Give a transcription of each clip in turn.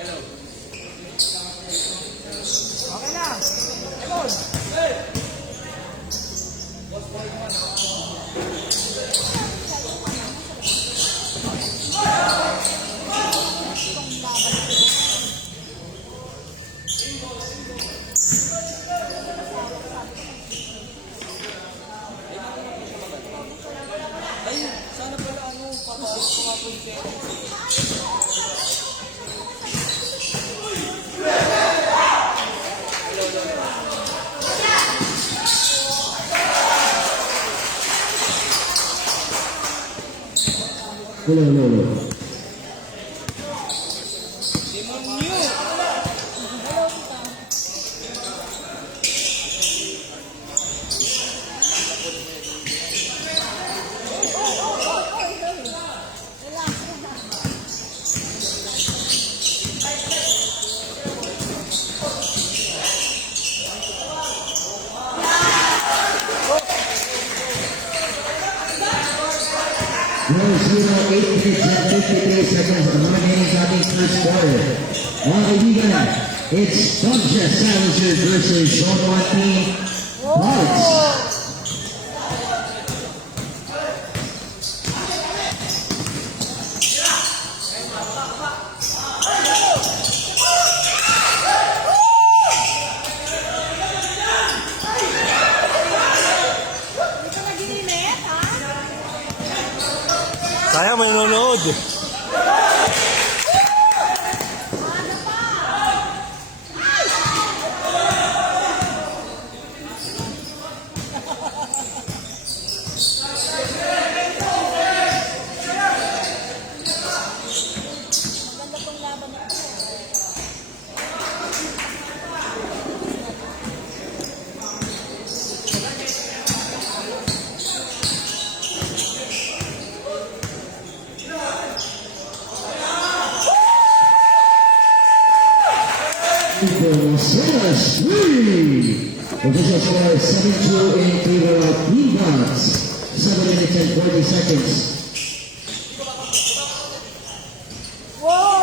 Okay na. Good. Hello. No, 0, 8 minutes and 53 seconds remaining sa ating first quarter. Mga kaibigan, it's Dodger Salazar versus Zone 1 team. Bullets. Sayang may nanonood. Silas 3. Official score 7-2 in favor of Peanuts. 7 minutes and 40 seconds. Whoa!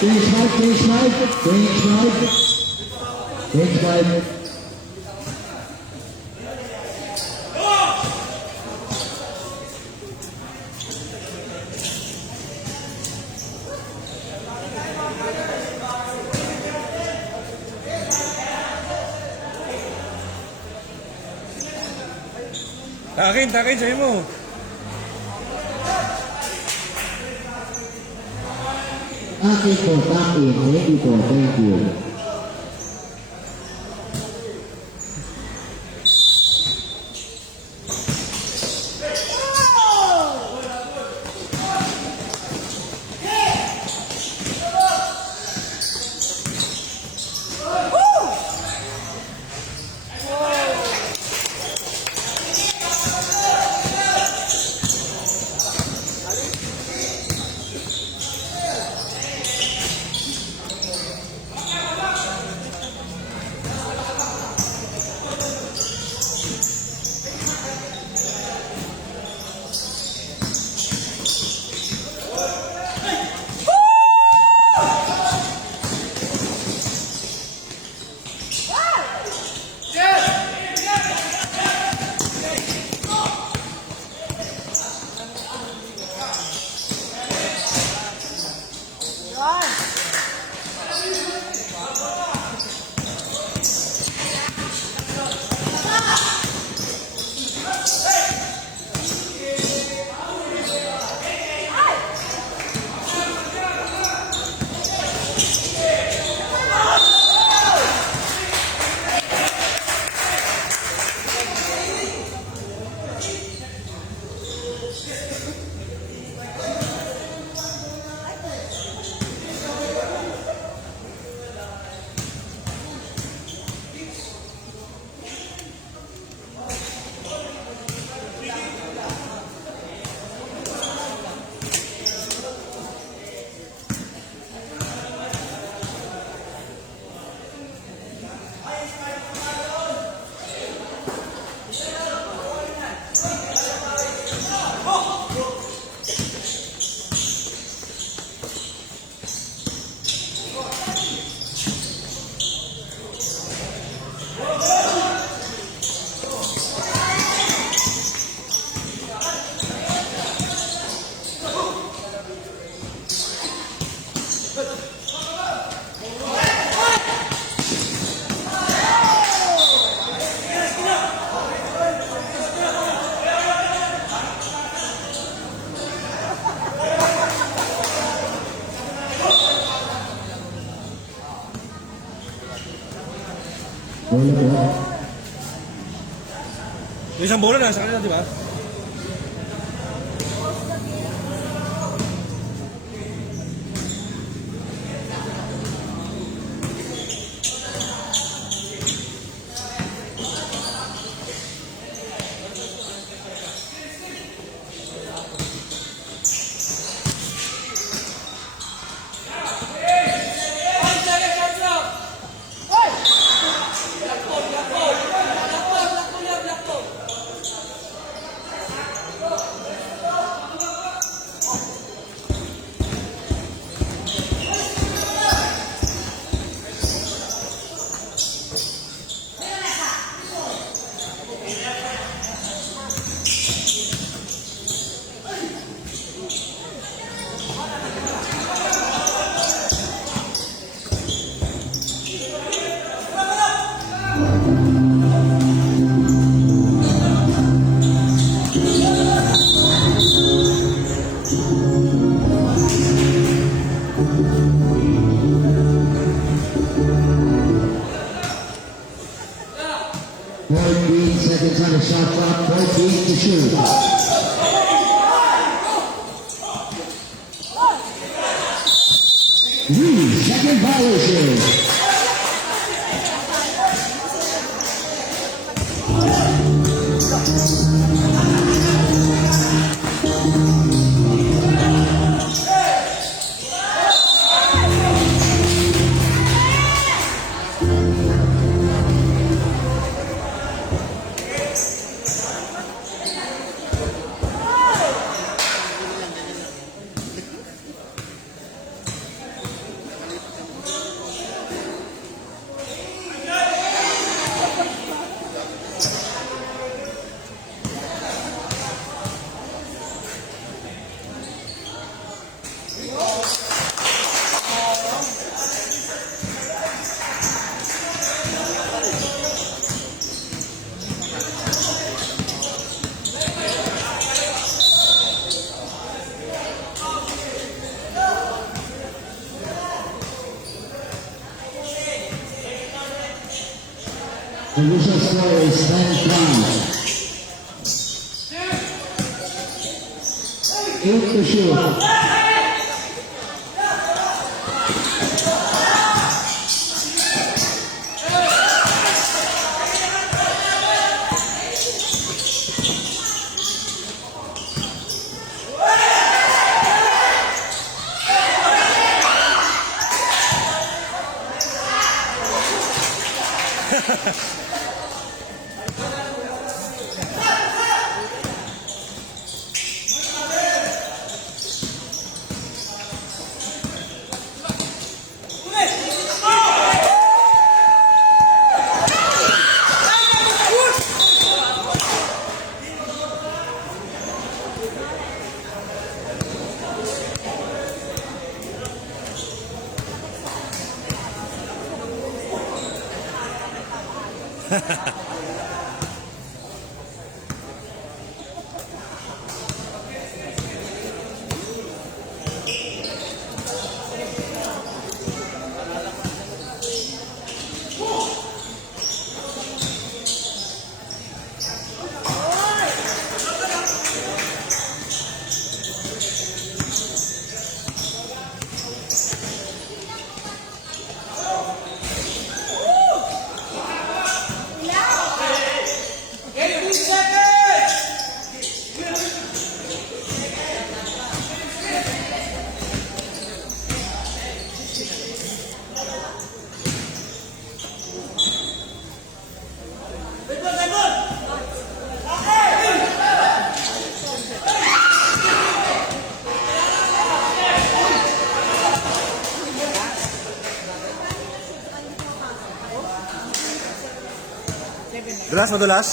Finish five. Takin, sa'yo mo. Akin po, takin. Thank you. Bola po. Yung isang bola na sa kanila, di ba? Seconds on the shot clock, 14 to shoot. Second violation. The initial score is 10-5. 8 to shoot. Dulas, madulas?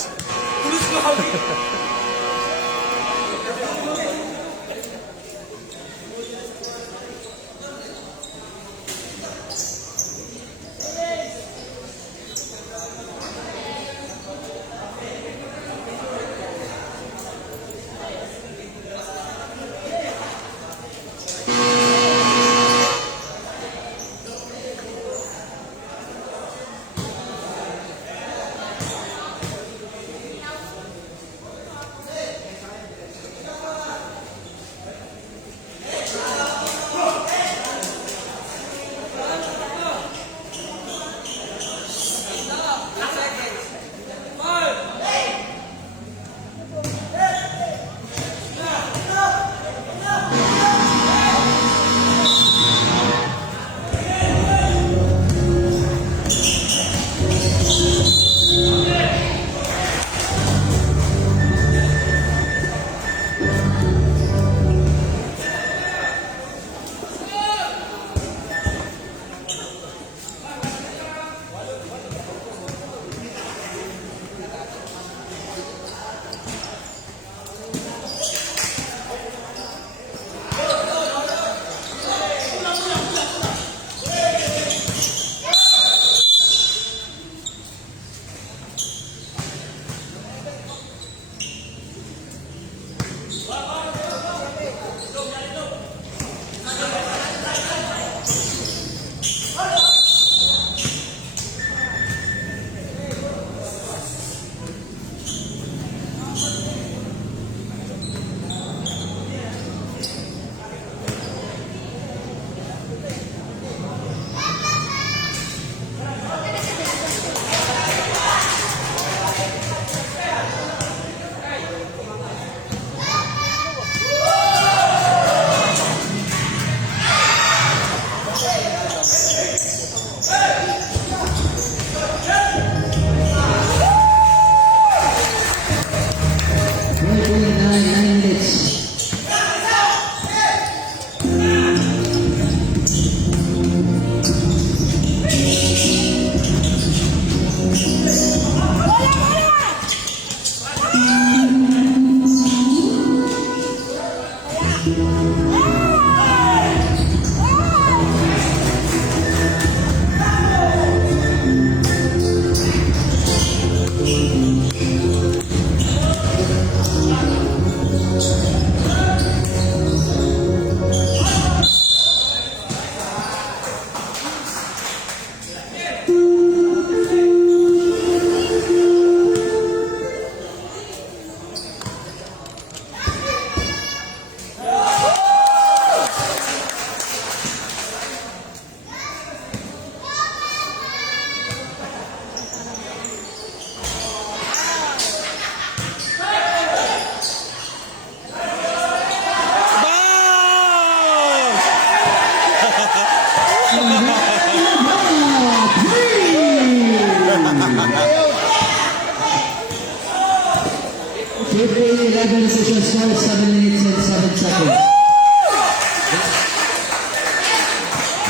11 official score, 7 minutes and 7 seconds.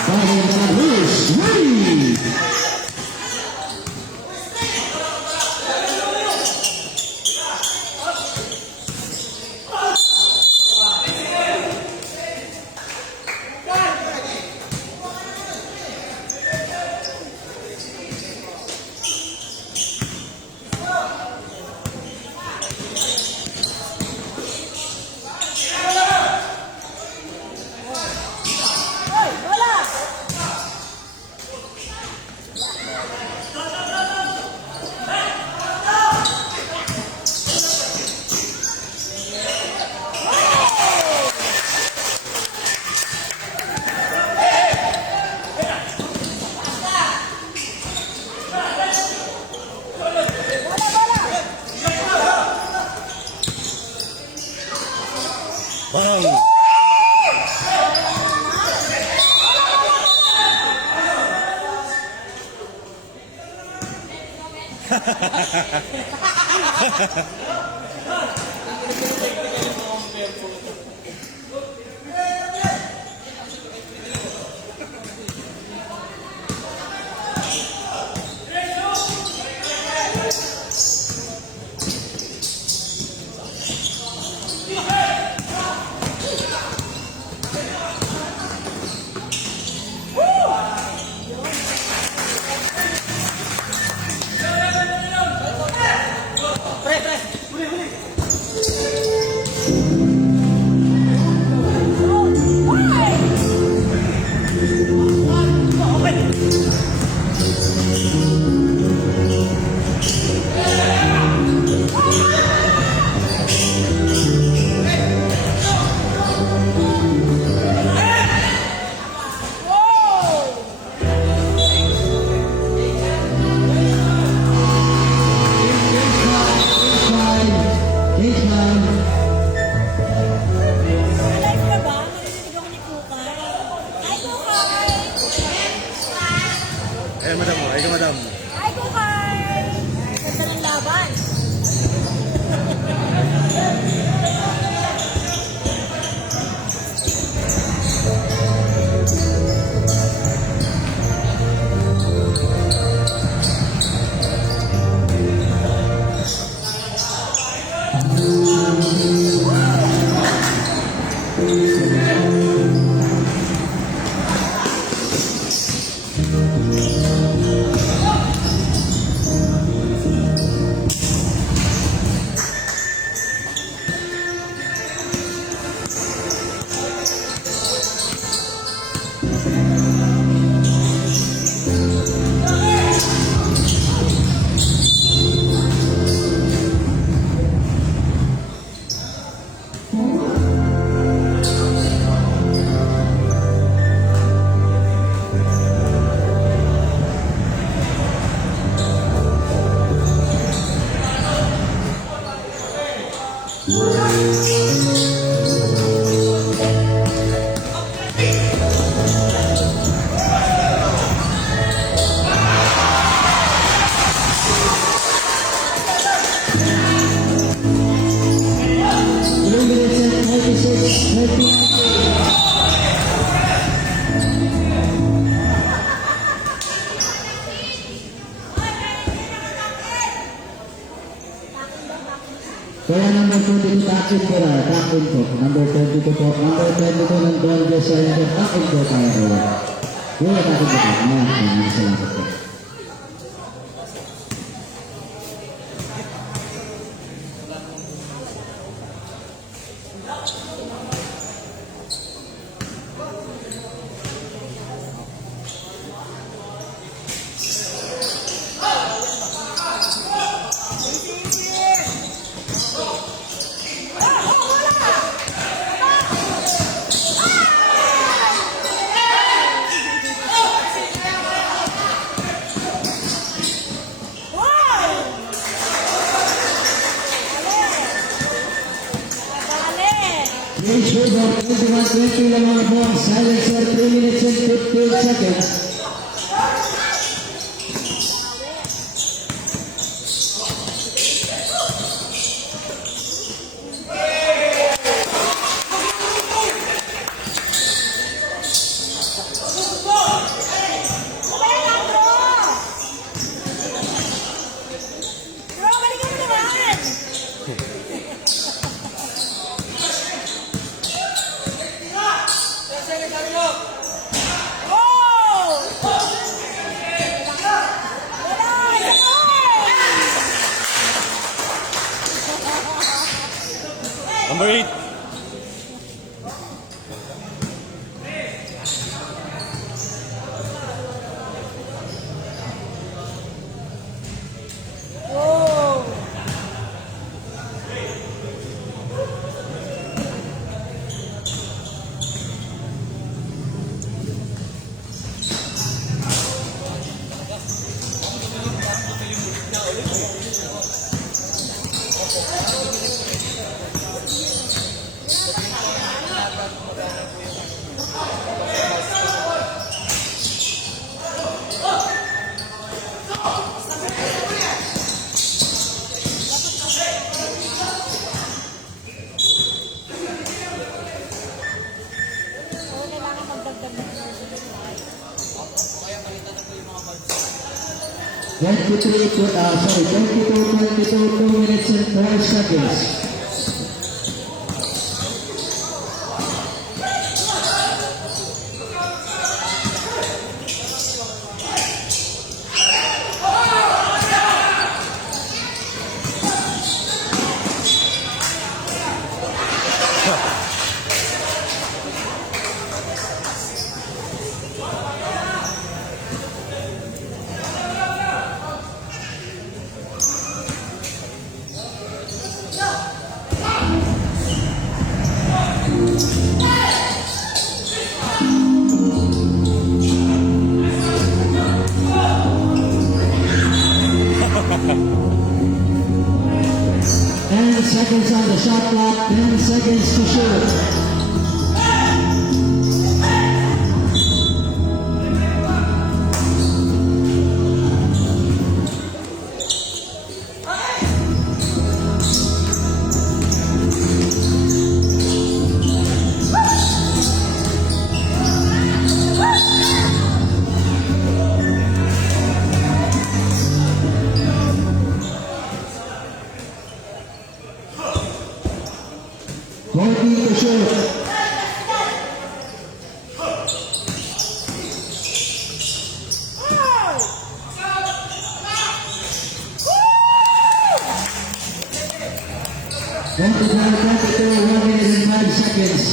Ball by Bruce Reed. Bang! Alive ka ba? Narinig ako ni Kukay. Hi, Kukay! Eh, madam. Ay, ka, madam. Hi, Kukay! Ganda ng laban. Kaya number 22 takip ko na, takip ko. Number 22 po, number 22 ng Golden Surrender, takip ko tayo ko. Yung takip ko po, maraming salamat po. Page River, 21-20 lang mga boss. Silencer, 3 minutes and 15 seconds. Oh! Wala! Number 8. Oh! So, kailangan magdagdag ng 2 minutes and 4 seconds. Ten seconds on the shot clock, 10 seconds to shoot. Forty to shoot. Twenty-four, 22, 1 minute and 5 seconds.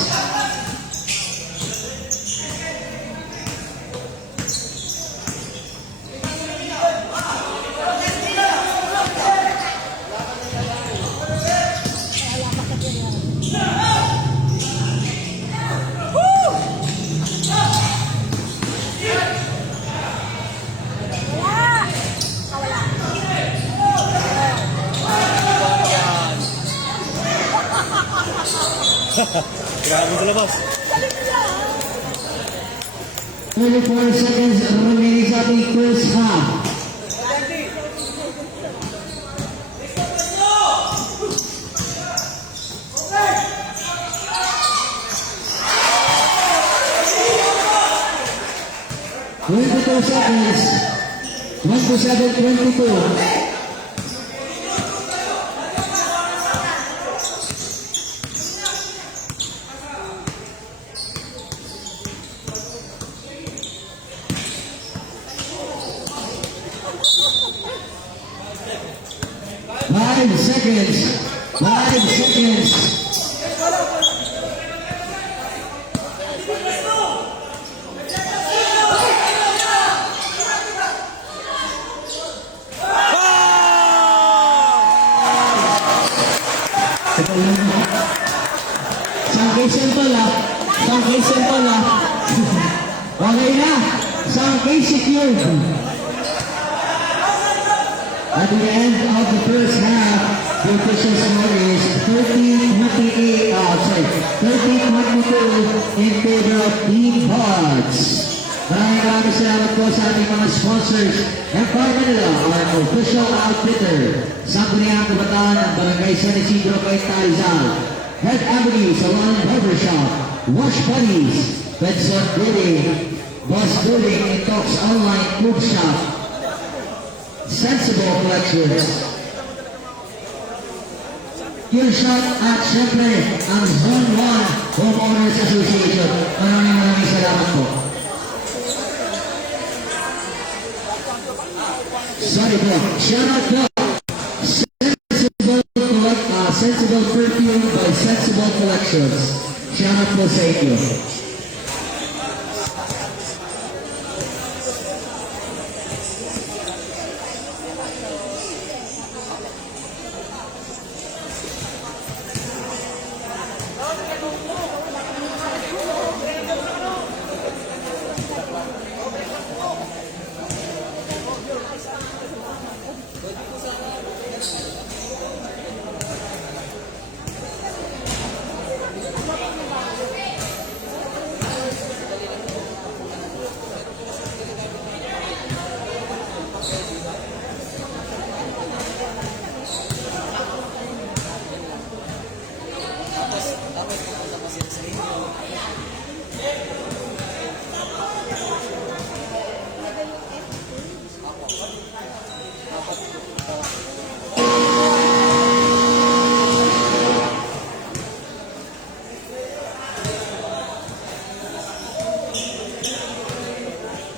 Grabe sa labas. 34 seconds remaining sa ating first half. Twenty-two seconds. 27-22. Five seconds. 5 seconds. Isang case simple ah. Okay na. Isang case secured. At the end of the first half, the official score is 30-22 in favor of Team Pods. Maraming salamat po sa ating mga sponsors. Empire Manila, our official outfitter. Sangguniang Kabataan ng Barangay San Isidro, Cainta, Rizal. Head Avenue Salon and Barbershop. Wash Buddies. Benson Building. Boss Building and Talks Online Food Shop. Sensible Collections. Killshot at syempre ang Zone 1 Homeowners Association. Maraming salamat po. Sorry po. Shoutout po. Sensible Perfume by Sensible Collections. Shoutout po sa inyo.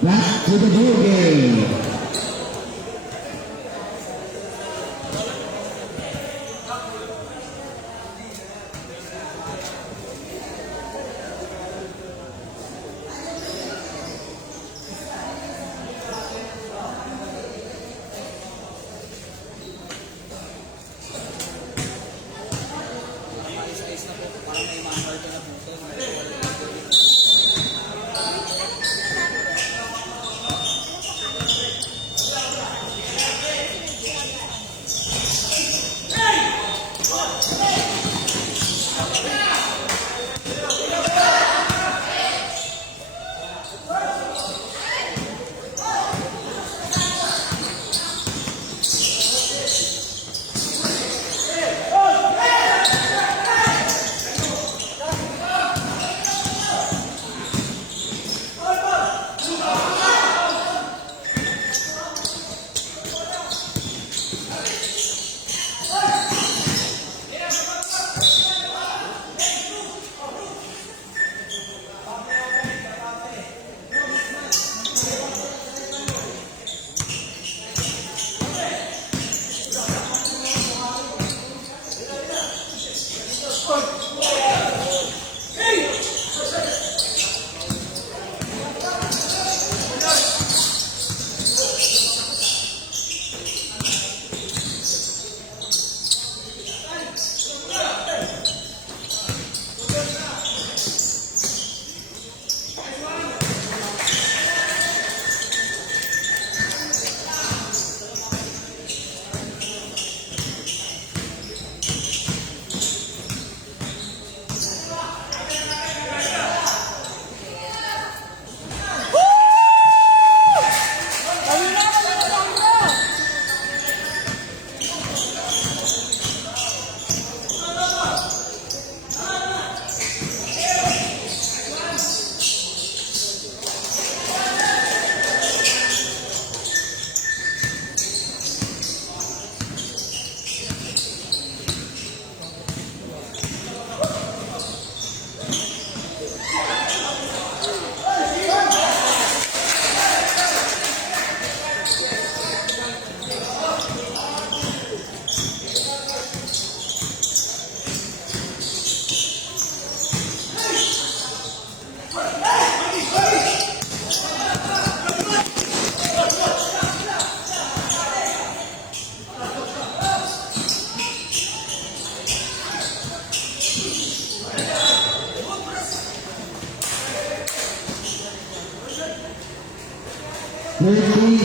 Back to the ball game.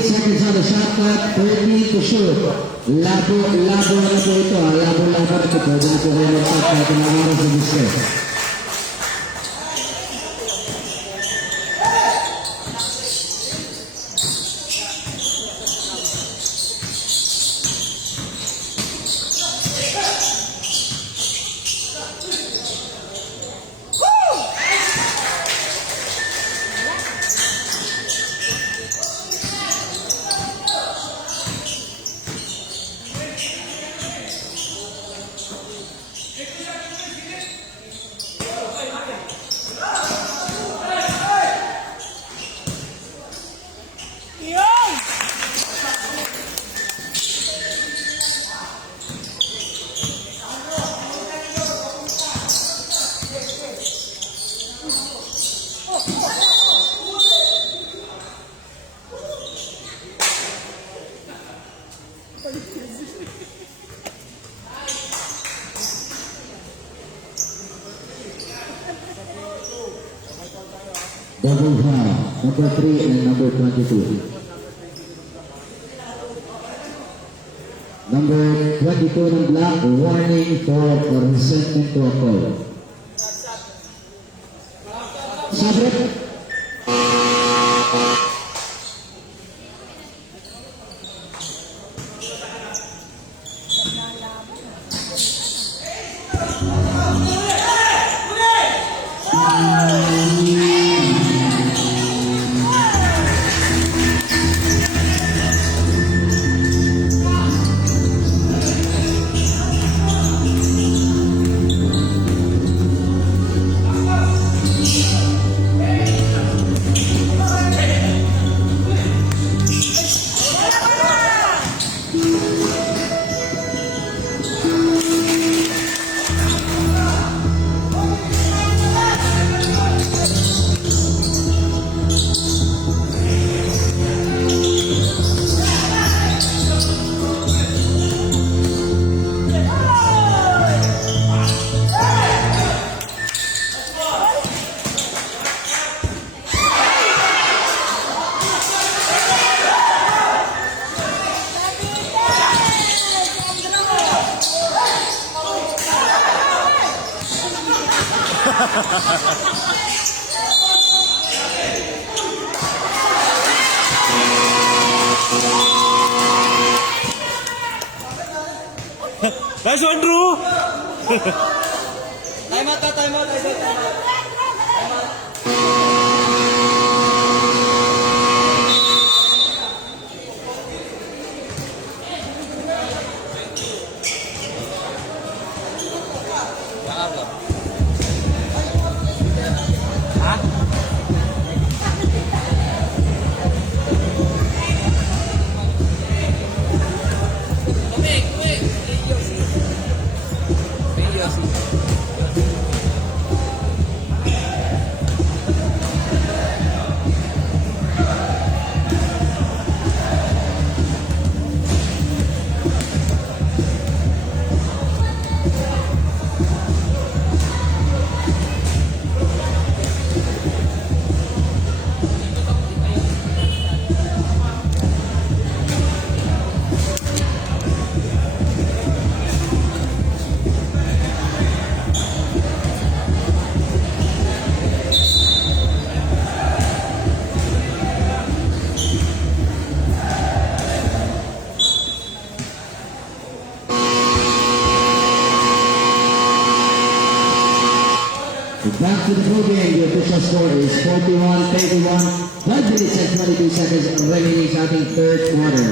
Seconds on the shot clock, 13 to shoot. Labo na po ito, labo na po ito. Pwede na po kayo mag-shot kahit ang oras na gusto. double half, number 3 and number 22. Number 22 ng black, warning for resentment to a call. Sabret. Nice one, Drew! Time out, time out, time out. Back to the podium, the official score is 41-31, 5 minutes and 22 seconds remaining sa ating third quarter.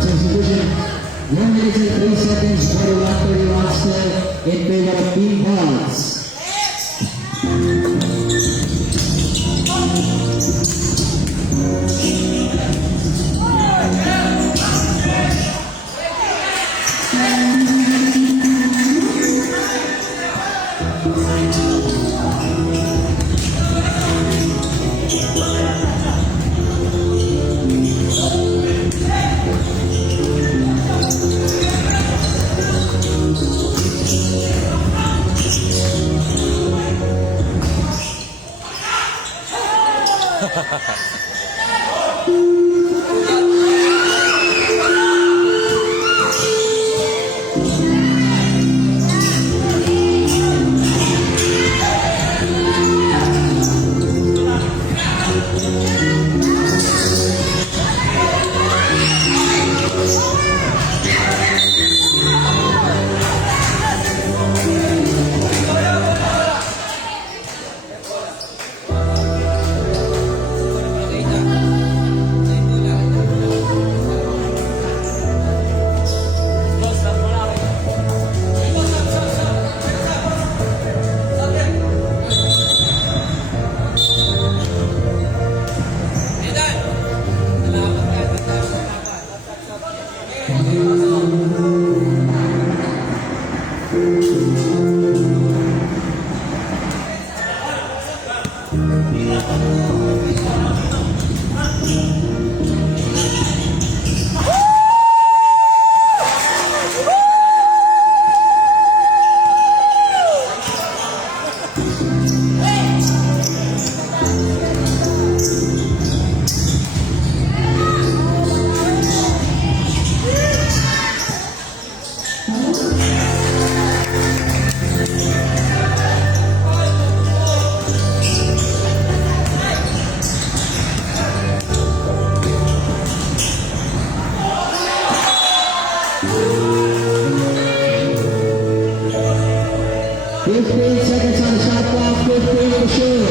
Substitution, 1 minute and 3 seconds, 41-31 still in favor of Team Hawks. 15 seconds on the shot clock, 15 to shoot.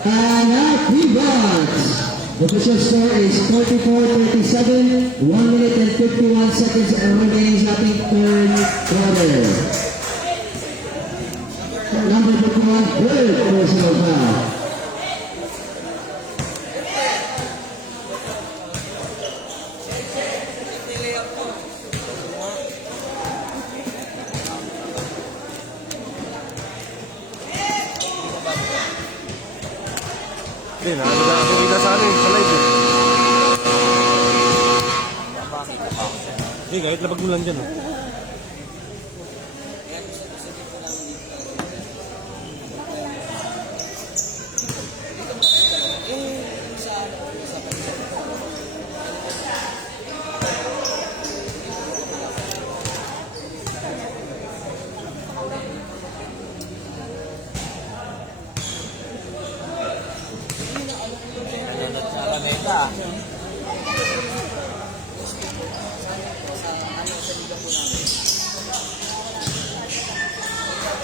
And that rebounds. The official score is 44-37, 1 minute and 51 seconds remaining in the third quarter. Number 51, third personal foul. Hindi, nakakita sa akin sa live eh. Hindi, kahit labag mo lang dyan. Oh.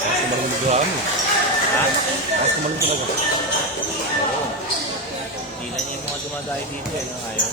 Mas kumaling mag-graan eh. Ha? Mas kumaling talaga. Hindi na niya mga dumadayo dito eh, nang ayaw.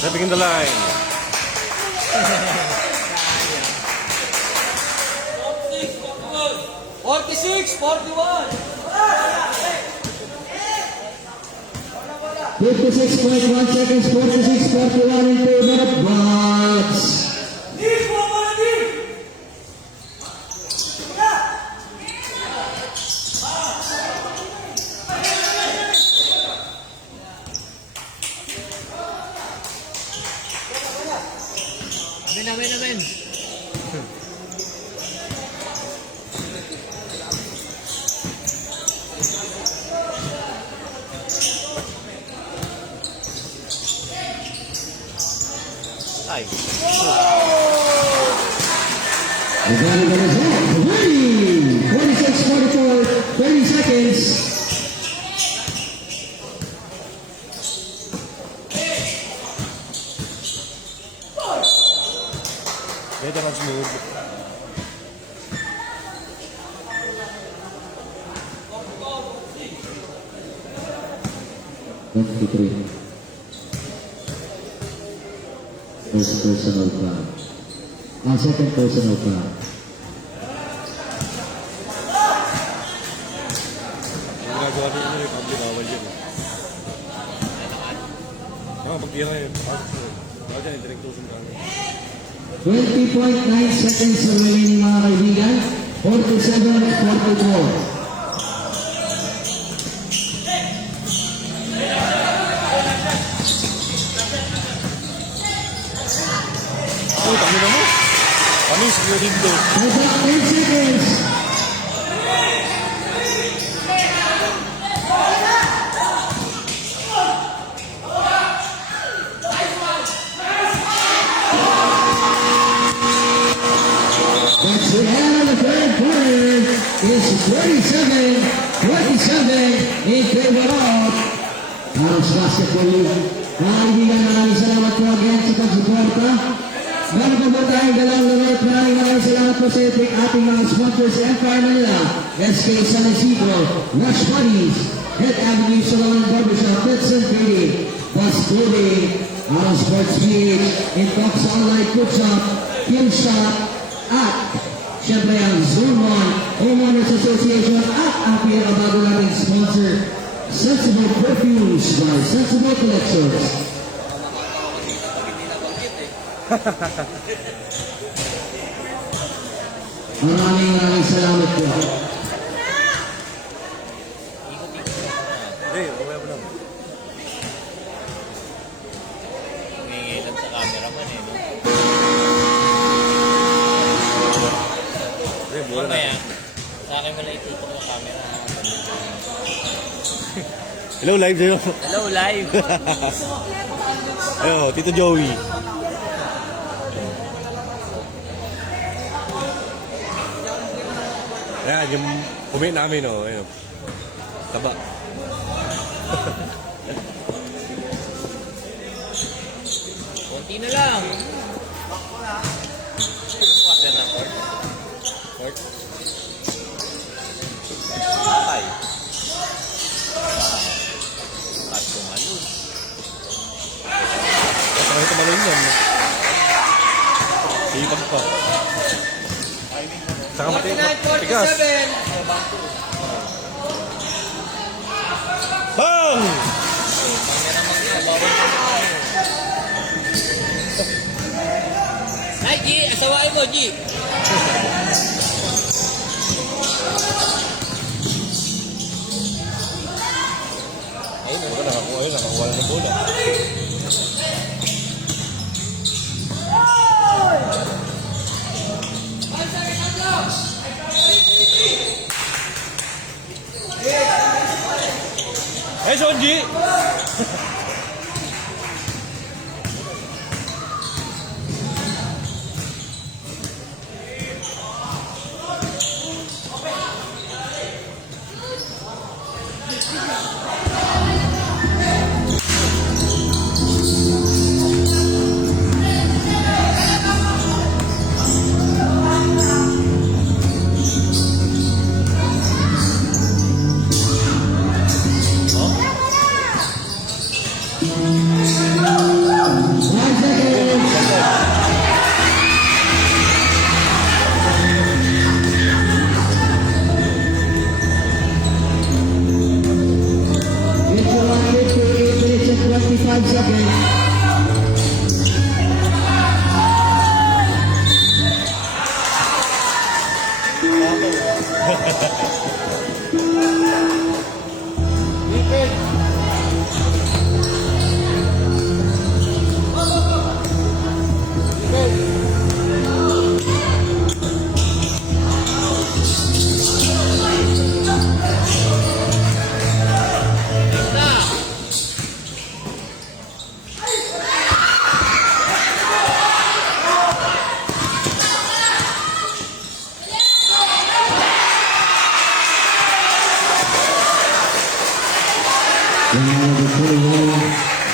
Stepping in the line. 46, 41. 56.1 seconds, 46-41 in favor of Bucks. Amin. Ay. Again, the result, 46-44, 30 seconds. Kaya naman smooth. 23. First personal foul. Second personal foul. Yung ginagawa nila yung pag-binawal yun. Pag tira yun. Baka dyan, direktusin ka. 20.9 seconds remaining mga kaibigan. 47-44. Oh, tangin na mo. Kami, security dito. About 10 seconds. That's the end of the third quarter. It's 27-27 in favor of Aros Basketball League. Mga kaibigan, maraming salamat po again sa pagsuporta. Meron pa po tayong dalawang limit. Maraming salamat po sa ating mga sponsors sa Empire Manila, SK San Isidro, Rush Buddies, Head Avenue Solomon Barbershop, Pitson Beauty, Bus Clothing, Aros Sports PH, Infox Online Food Shop, Kim Shop, at syempre ang Zone 1 Homeowners Association at ang pinakabago nating sponsor, Sensible Perfumes by Sensible Collections. Maraming salamat po. Hindi, okay mo lang. Nangingilan sa cameraman eh, no? Hindi, mura na. Mamaya, sa akin wala itutok yung camera. Hello, live sa'yo. Hello, live! Ayo, Tito Joey. Ayan, yung comment namin, oh. Ayun. Taba. Konti na lang. Quarter na court. Court. Patay. At tumalun. Basta kayo tumalun yan. Sipag pa. Saka mati. Tigas. 49-47. Bang! Cameraman ko, bawal ka na. Ay, G! Asawain mo, G! Ayun, wala nakakuha yun. Nakakuha na ng bola. Hey, Sonji!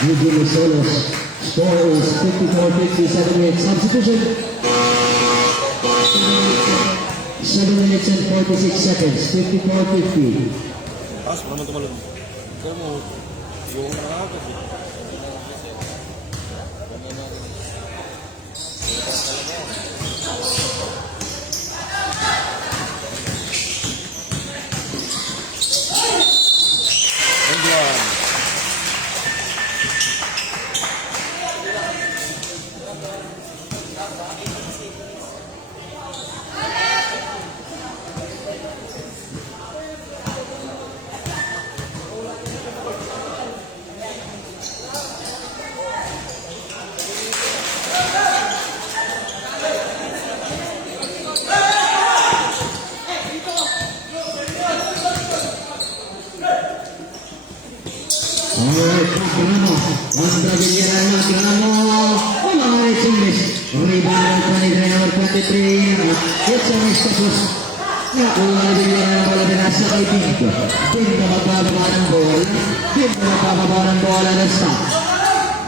Eugene Solos. Score is 54-57 minutes. Substitution. 7 minutes and 46 seconds. 54-50. Taas mo naman tumalun. Ikaw mo. Yung nakakot. England. Alright, Gramo. Ang Brazilian na Gramo. Alright, English. Rebound 23 number 23. It's a miss tapos. Nakuha na din yan ang bola din nasa kay Pinto. Pinto magbababa ng bola. Pinto magbababa ng bola na stop.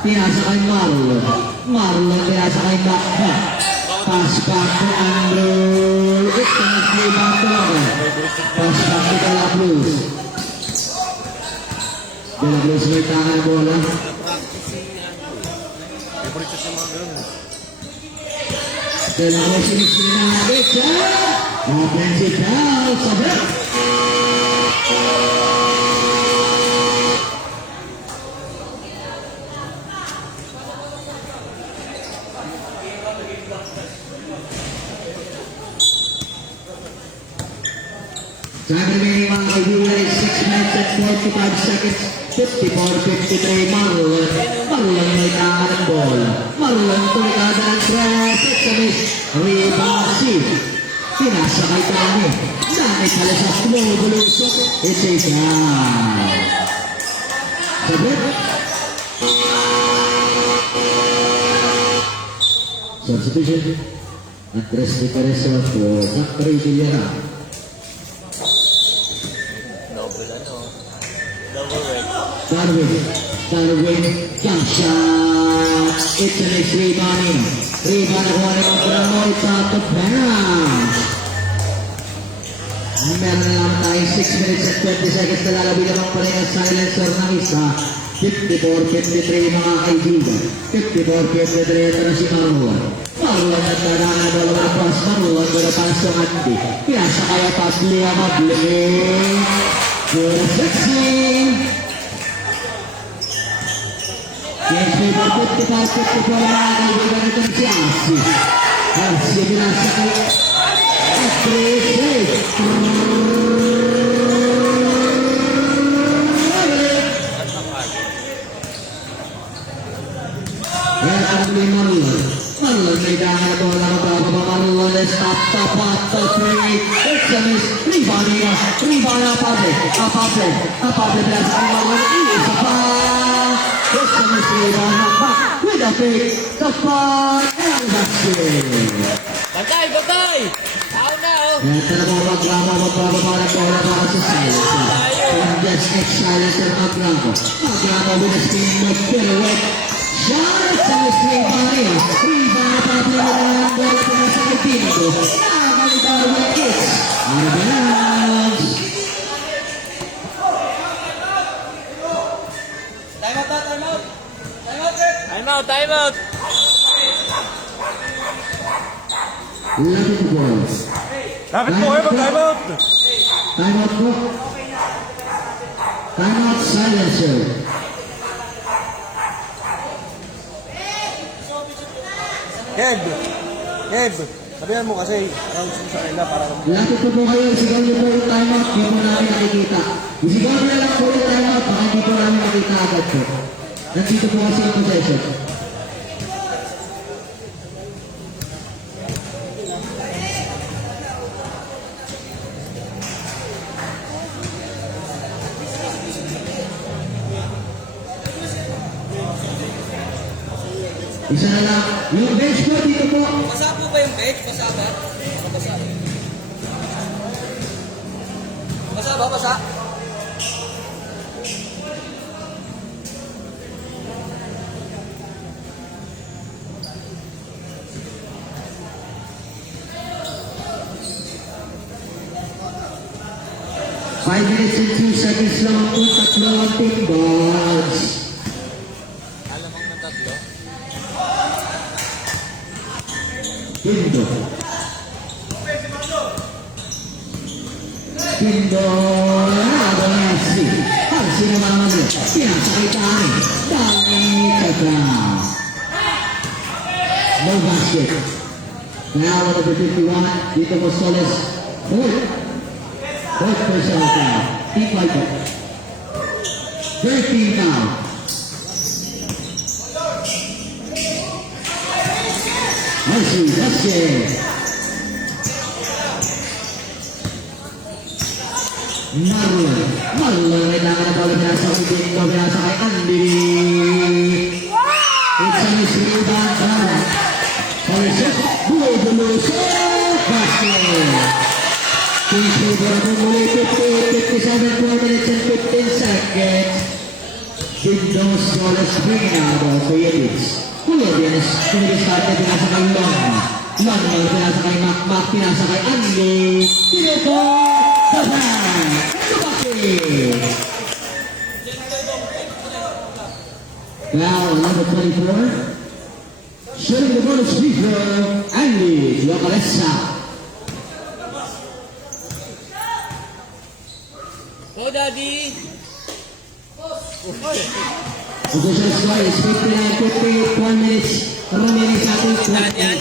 Pinasa kay Marlon. Marlon pinasa kay Bakha. Pass back to Andrew. It's a miss rebound talaga. Pass back to the Blues. De La Cruz may tahan ng bola. Favorite siya sa mga ganun. De La Cruz sinisili na natin siya. Offensive foul sa break. Sa remaining mga kaibigan is 6 minutes and 45 seconds. 54-53 Marlon. Marlon may tahan ng bola. Marlon tulikada ng press. It's a miss. Rebound si. Pinasa kay Dani. Dani pala sa bumubulusok. It's a foul. Sabit. Substitution. Andres Vicareso for Zachary Villarreal. Darwin, jump shot. It's a nice rebound. Rebound nakuha ni Gramo. It's out of bounds. Meron na lang tayo 6 minutes and 20 seconds na lalabi naman pa rin ang silencer ng isa. 54-53 mga kaibigan. 54-53 ito na si Marlon. Marlon at narang na dalawang pass. Marlon na pasok Andy. Pinasa kaya pass Liam Abling. Pura 16. Yes, may 55-54 mga kaibigan itong si Asi. Asi binasa kaya. Appreciate. Yan ang may Marlon. Marlon may dahil bola na bababa. Marlon is top to 3. It's a miss. Rebound niya. Rebound na Apable. Apable blast ang Marlon. Isa pa. It's a miss. Rebound na pa. With a pick. The far. And that's it. Bantay! Tao na, oh! Ito na mga magbababa ng bola para sa silencer. From just ex-silencer Magramo. Magramo with a spin move pirouette. Shot sa rebound niya. Rebound na Pablo na ang bola pa sa kay Pinto. Nakakalitaw with it. Out of bounds. Time out! Lapit po. Lapit po kayo mag-time out! Time out po. Time out silencer. Kev! Sabihan mo kasi, announce mo sa kanila para... Lapit po kayo. Sigaw niyo po yung time out. Hindi po namin nakikita. Isigaw niyo lang po yung time out. Baka hindi po namin nakita agad po. Nandito po kasi yung possession. Isa na lang. Yung bench po dito po. Basa po ba yung bench? Basa ba? Basa. Basa ba? Basa? 5 minutes and 2 seconds lang po, tatlo ang team balls. Alam mo ng tatlo? Pindo. Pindo. Messi. Messi naman naman. Pinasakitan. Dami kata. No basket. Now number 51. Dito Mostoles. Fourth personal foul. Team fighter. 13 foul. Messi. Marlon kailangan na balik na sa ubin ko binasa kay Andy. It's a mystery band. Palisok, bulo-bulo sa basket. Kings River ako muli 57 minutes and 15 seconds. Dindos Soles bringing out of Philippines. Philippines, pinag-start na pinasa kay Long. Long pinasa kay Mac, pinasa kay Andy. Pinuto! Sabay! Lumaki! Foul number 24. Shooting the bonus free throw, Andy Localesa. Oh, Daddy! Official score is 59-58, 1 minute remaining sa ating quarter.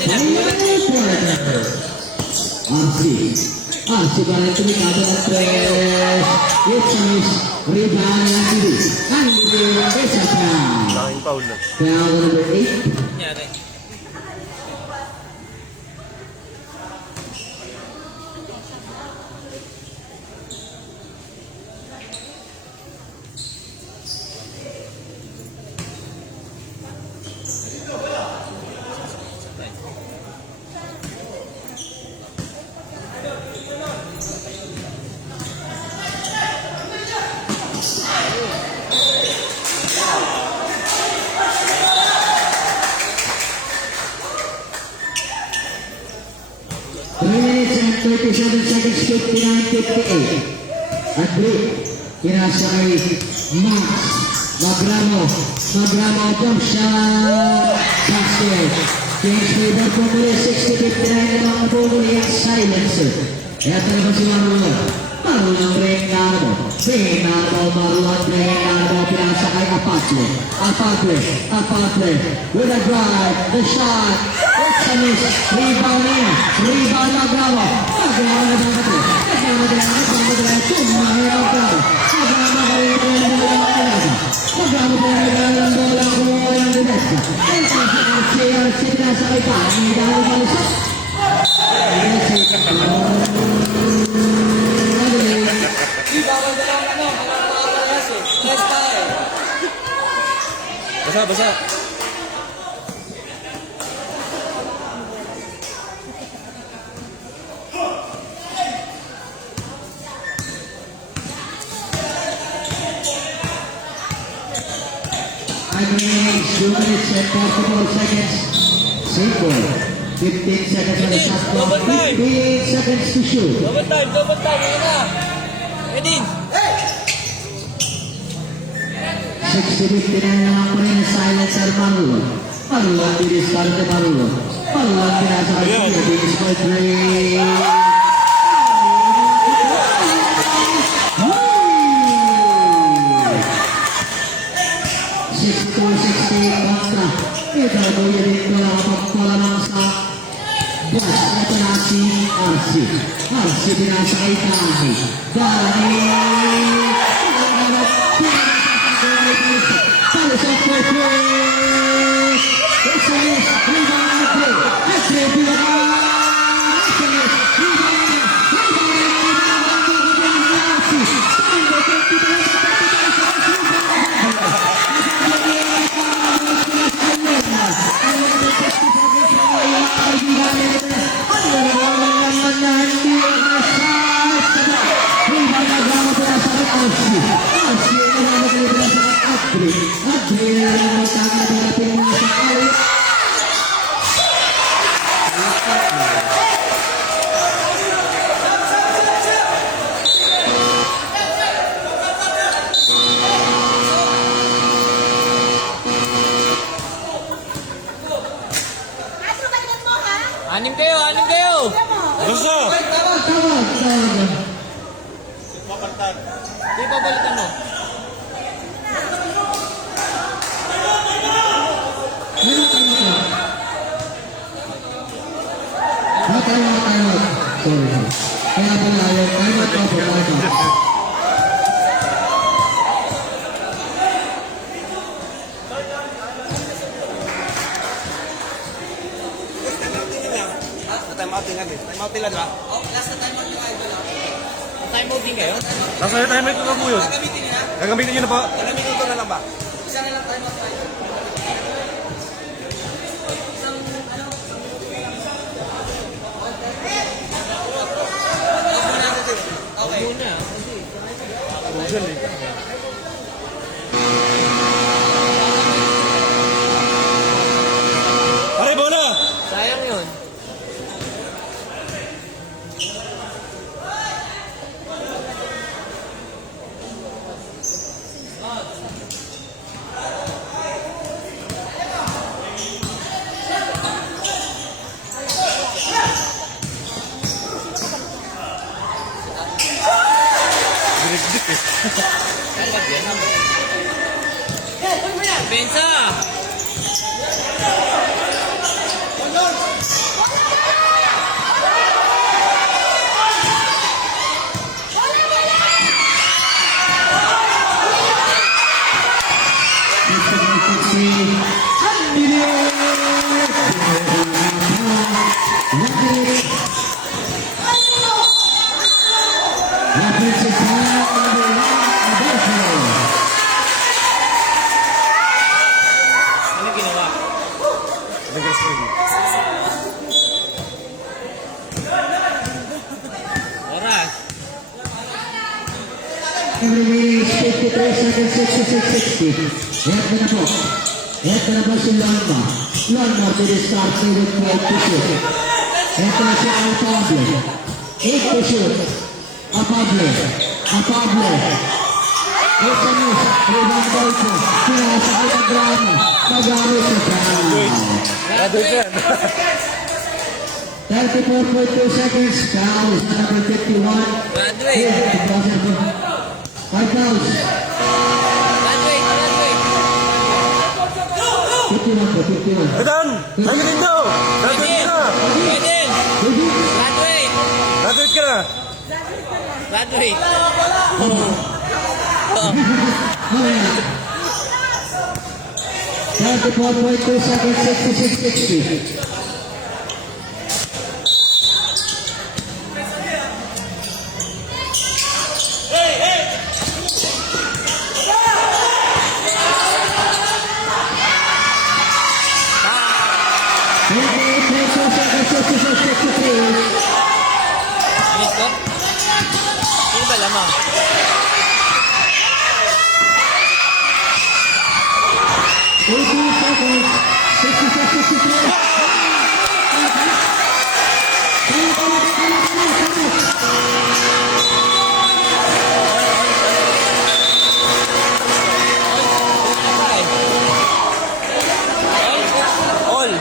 RC balik tumitado ng tres. It's a miss. Rebound ng Andy. Andy isa pa. Laking foul na. Foul number 8. Nangyari. Minutes and 37 seconds, 59-58. At break, kinasa kay Max Magramo. Magramo jump shot. Basket. Kings River pumuli 60-59 na mga pumuli ang silencer. Kaya talaga si Marlon. Marlon break na mo. Break na mo. Marlon break na mo. Pinasa kay Apatle. Apatle. With a drive. The shot. It's a miss. Rebound niya. Rebound Magramo. Magramo na ba ito? Magramo na Magramo na ang bola kumuha ng Dedeska. RC pinasa kay Pani. Dahil balisok. Di bawal na lang ano, makaparehas eh. Press tayo. Basa. 2 minutes and 44 seconds. Simple. 15 seconds on the shot clock. 15 seconds to shoot. Double time, yun na! Edin! 60-59 na lang po rin ang silencer Marlon. Marlon, diniskarte Marlon. Marlon, pinasa kay Sophia. Diniskarte three. 62-68 kontra. Ito na tuloy din ko lang pagpala ng sa boss. Ito na si RC. RC pinasa kay Tahi. Tahi. Palisok for three. It's a miss. Rebound na play. Let's review it. It's a miss. Rebound na. Di ba balikan mo? Sorry. Kaya pala ayaw. Time out po. Time out. Time out din natin. Time out nila, di ba? Oh, last na time out yung idol. Time out din kayo? Nasa time out ko po yun. Gagamitin niya? Gagamitin nyo na po. Ilang minuto na lang ba? Isa na lang time out idol. Okay. Muna. Busan eh. Pare, bola! Sayang yun. Dinigdik eh. Kalab yan. Bensa! Ano ginawa? Nag-screen. Oras. Remaining 53 seconds, 66-60. Ito na po. Ito na po si Longma. Longma to the start with 12 to shoot. Ito na si Apable. 8 to shoot. Apable. Apable. Ito na sa rebound Dolce. Sinasakay ang drama. Nagaro sa Brown. Grabe yan. 34.2 seconds. Foul is number 51. Graduate. 5 fouls. Graduate. Graduate. 51 po, 51. Edan! Sabi dito! Graduate ka na! Pwede. Graduate. Graduate ka na! Graduate. 34.2 seconds, 66-60. Alis ko? Sino ba lamang? All.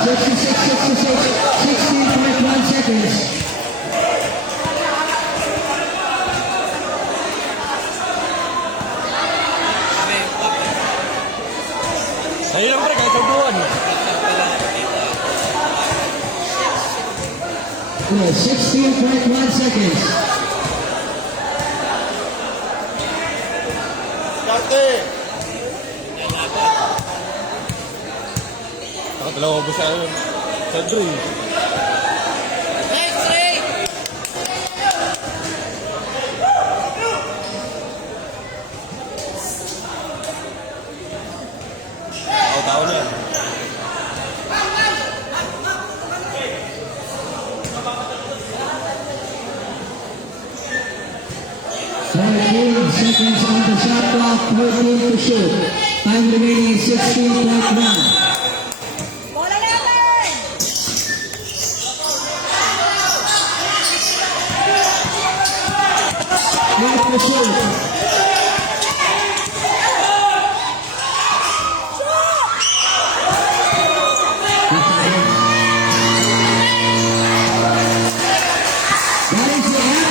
16.1 seconds. Sa'yo lang pre, kahit sa buwan. 16.1 seconds. Dante! Nakadalawa ko sa Drew. Next three. Tao na yan. Seconds on the shot clock, 13 to shoot. Time remaining 16.1. Bola natin! Eight to shoot. That is the end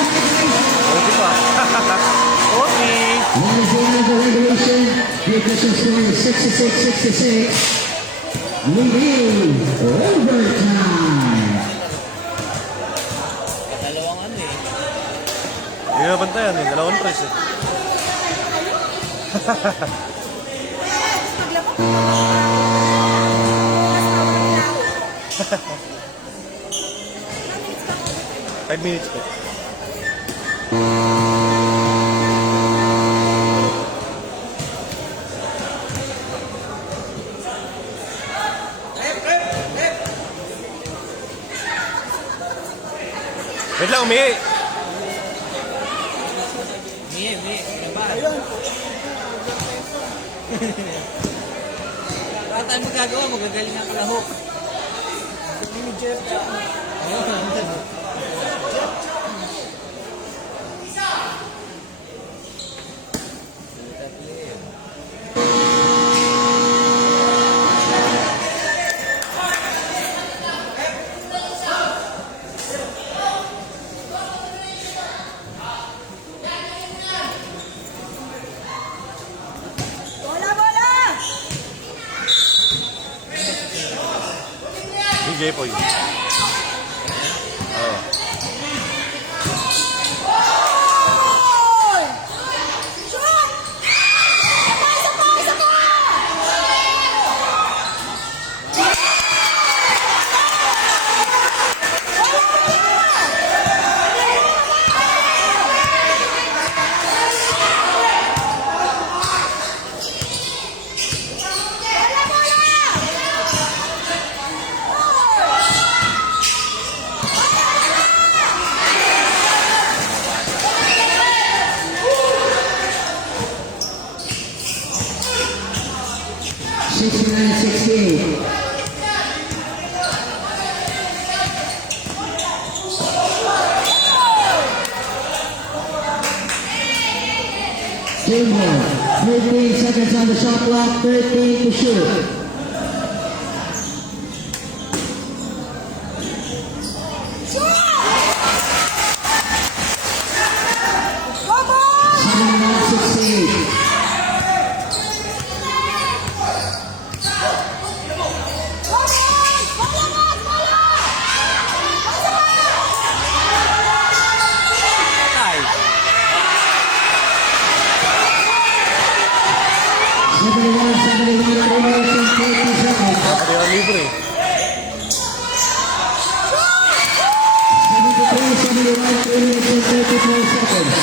official score is 66-66. Leading overtime. Dalawang ano eh. Hindi na bantayan eh. Dalawang tres eh. Five minutes pa. Wait lang, umihi. Mie. Ano ba? Pataan mo gagawa, magagaling ang kalahok. Hindi ni Jeff. Bola, bola! DJ Poy. Oo. Goal! Shoot! Isa pa! Game ball. 13 seconds on the shot clock. 13 to shoot. Come on! 71-68. Patay. 71-71. 3 minutes and 30 seconds. Pati ang libre eh. 73-71. 3 minutes and 34 seconds.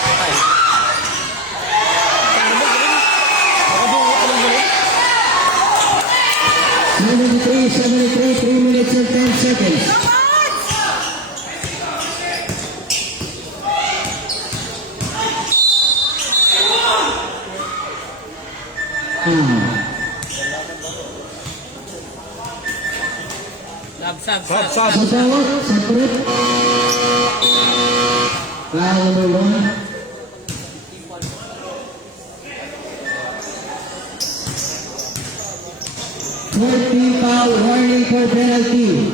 Patay. Ano mo, galing? Nakabungo ka lang galing. 73-73. 3 minutes and 10 seconds. Sab. Sa bawat, sa trip. Foul number 1. Foul warning for penalty.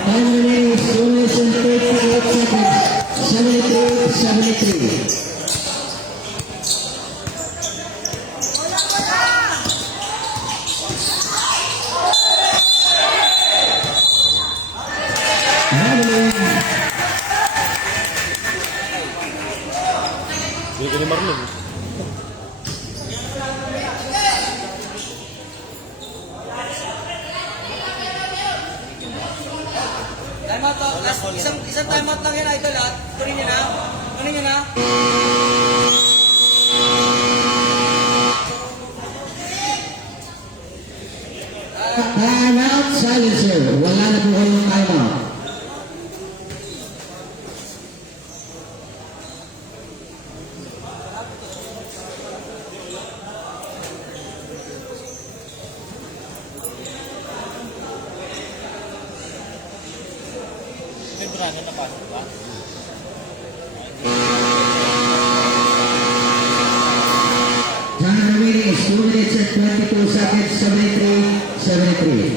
Time remaining is 2 minutes and 38 seconds. 73-73. Hindi ka ni Marlon eh. Time out to. Isang time out lang yan, idol, ha? Tuloy niyo na. Tuloy niyo na. Time out, silencer. Wala na po kayong time out. Ano napasok ba? Time remaining is 2 minutes and 22 seconds, 73, 73.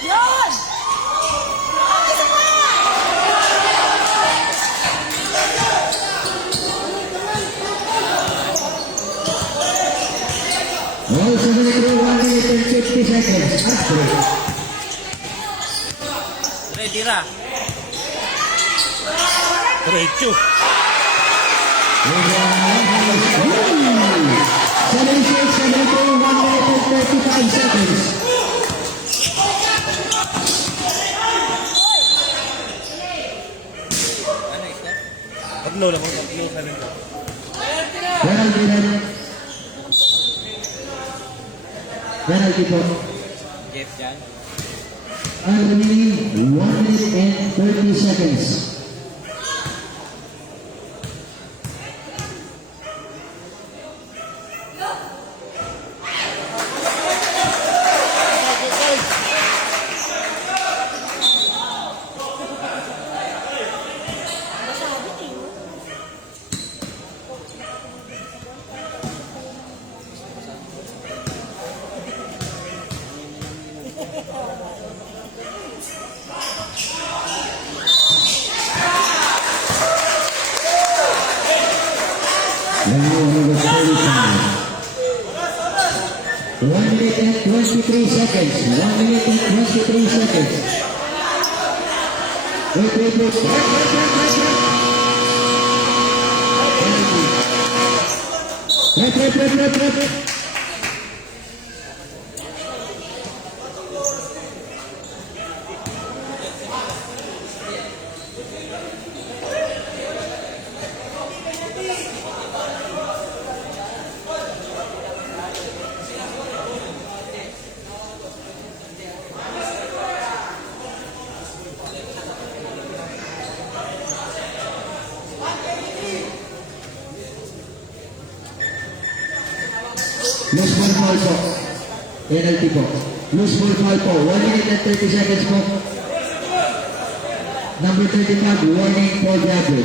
Yun! Isa pa! All 73, 1 minute and 50 seconds. Astrid. Ready ra. Diretso. 76, 73, 1 minute and 35 seconds. Ano isa? Tatlo lang. Tatlo sa rin. Penalty na. Penalty po. Jeff dyan. Ang remaining 1 minute and 30 seconds. Now number 35. 1 minute and 23 seconds. 1 minute and 23 seconds. Wait. Wait. Loose ball foul po. Penalty po. Loose ball foul po. 1 minute and 30 seconds po. Number 35, warning for Diablo.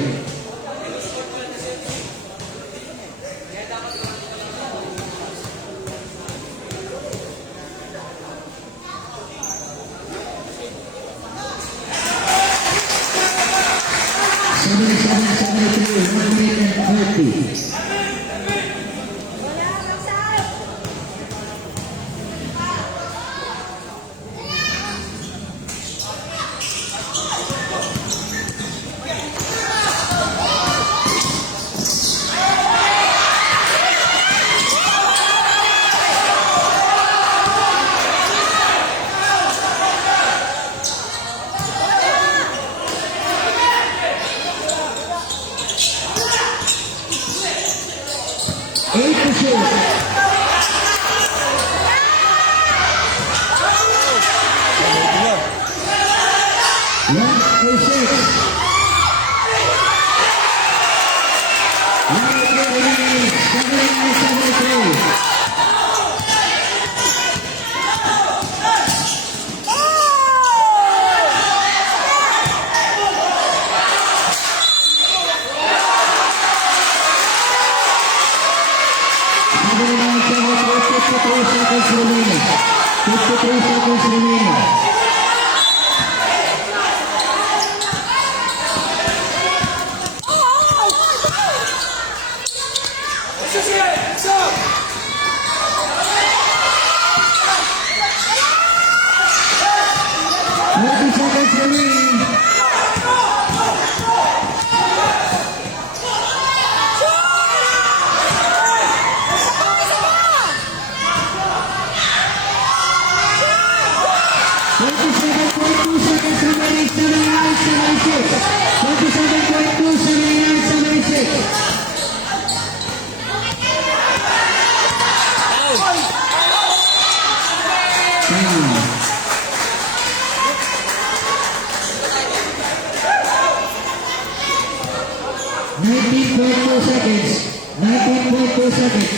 Seventy-seven, 73, 1 minute and 30. Eight to shoot. One to six. Number 39, 73. Seconds remaining. 53 seconds remaining. Seconds remaining. Seconds remaining. 79, 76. 27.2, 79. seconds. 19.2 seconds.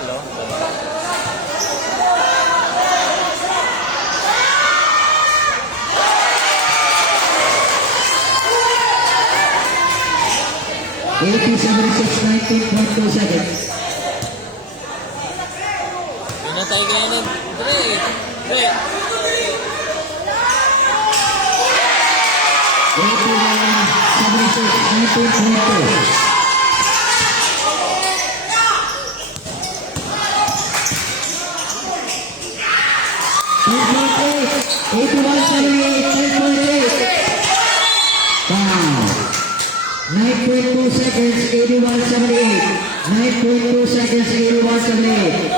Hello? 19.2 seconds. Yun na tayo kaya nun. Pre. 19.2. Wow. 9.2 seconds, 81.78. 9.2 seconds, 81.78.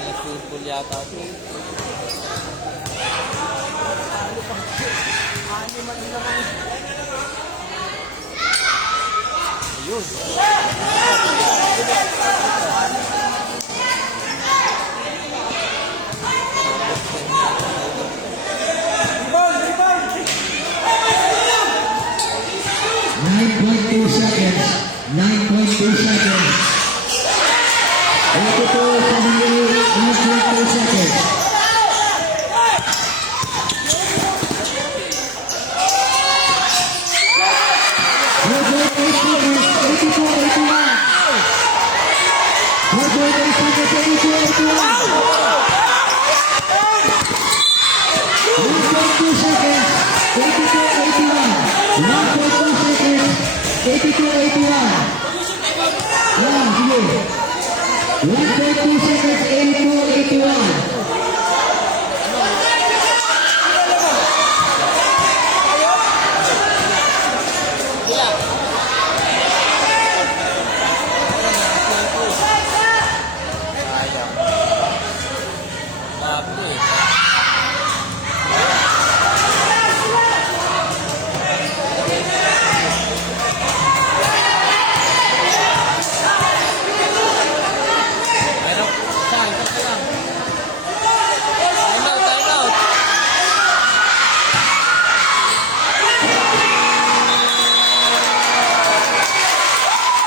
Nag-football yata ito. Ayun. Seconds. 9.2 seconds. 82.78. 9.2 seconds.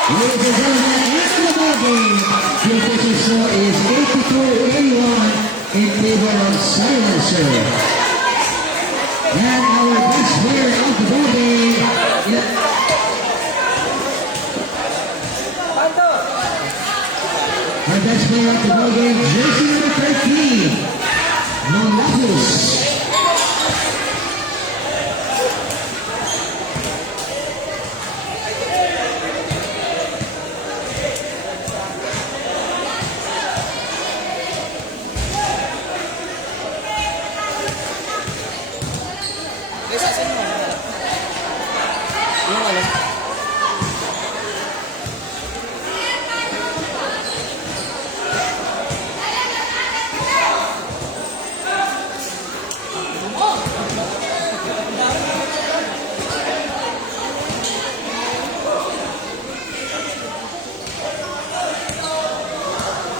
Ladies and gentlemen, after the ball game, the official score is 82-81 in favor of Silencer. And our best player of the ball game, our best player of the ball game, jersey number 13, Molapus.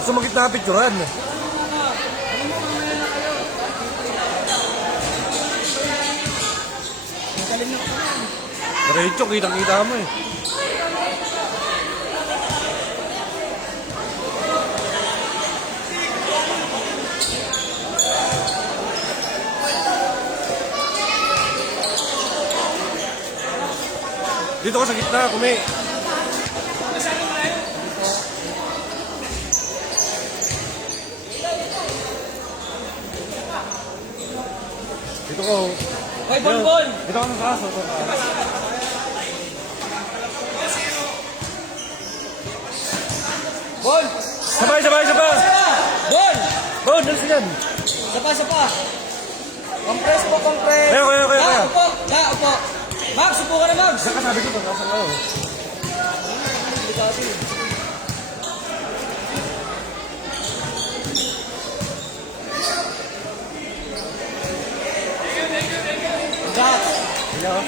Sumakit na picturean. Diretso, kitang-kita mo eh. Dito ka sa gitna, kumi. Dito ko. Hoy, Bon! Dito ka sa kaso. Bon! Sabay! Bon! Bon, nalsin yan. Sapa. Compress po, compress. Kaya. Upo. Max, upo ka na, Max. Nakasabi ko, nakasan kayo. Hello.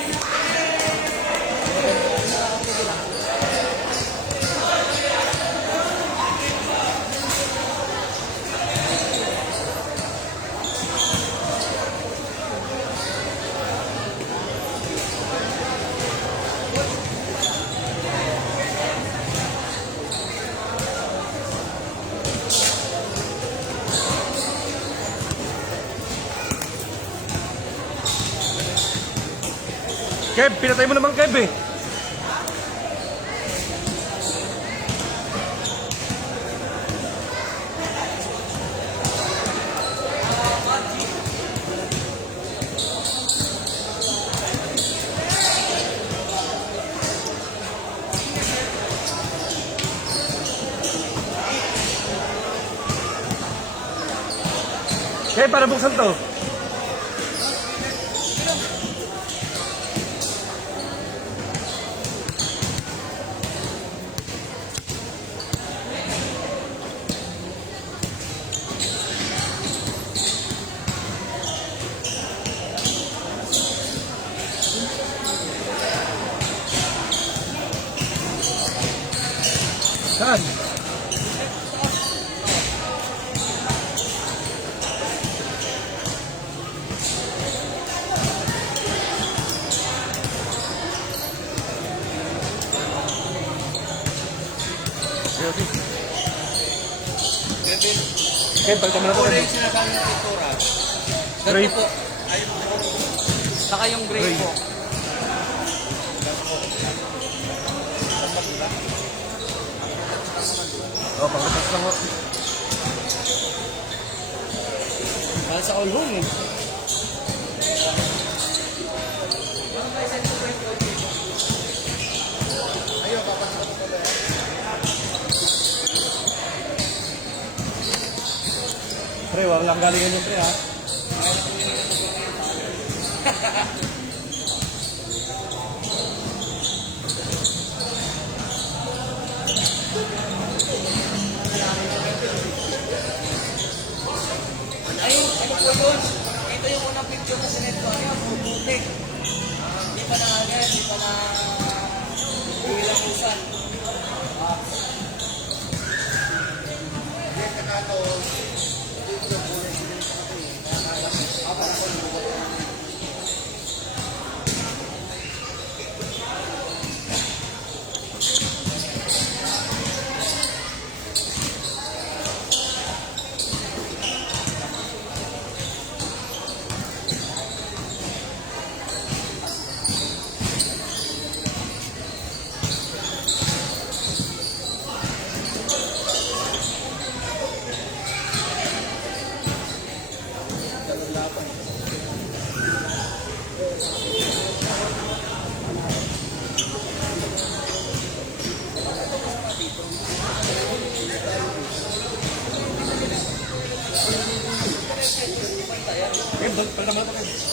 Kev, pinatay mo naman Kev eh. Kev, para buksan to. Saan? Kev, balikan mo na to. Wala yung sinasabi ng pintura. Gray. Ganito po. Saka yung gray po. Oh, pangkatas lang ho. Mahal sa all home eh. Pre, walang galingan yung pre ha. Ay, ano po yun? Ito yung unang picture na sinet ko. Ano yung puputik? Hindi pa na agad, hindi pa na ilang usan. Kev, palitan mo na to Kev.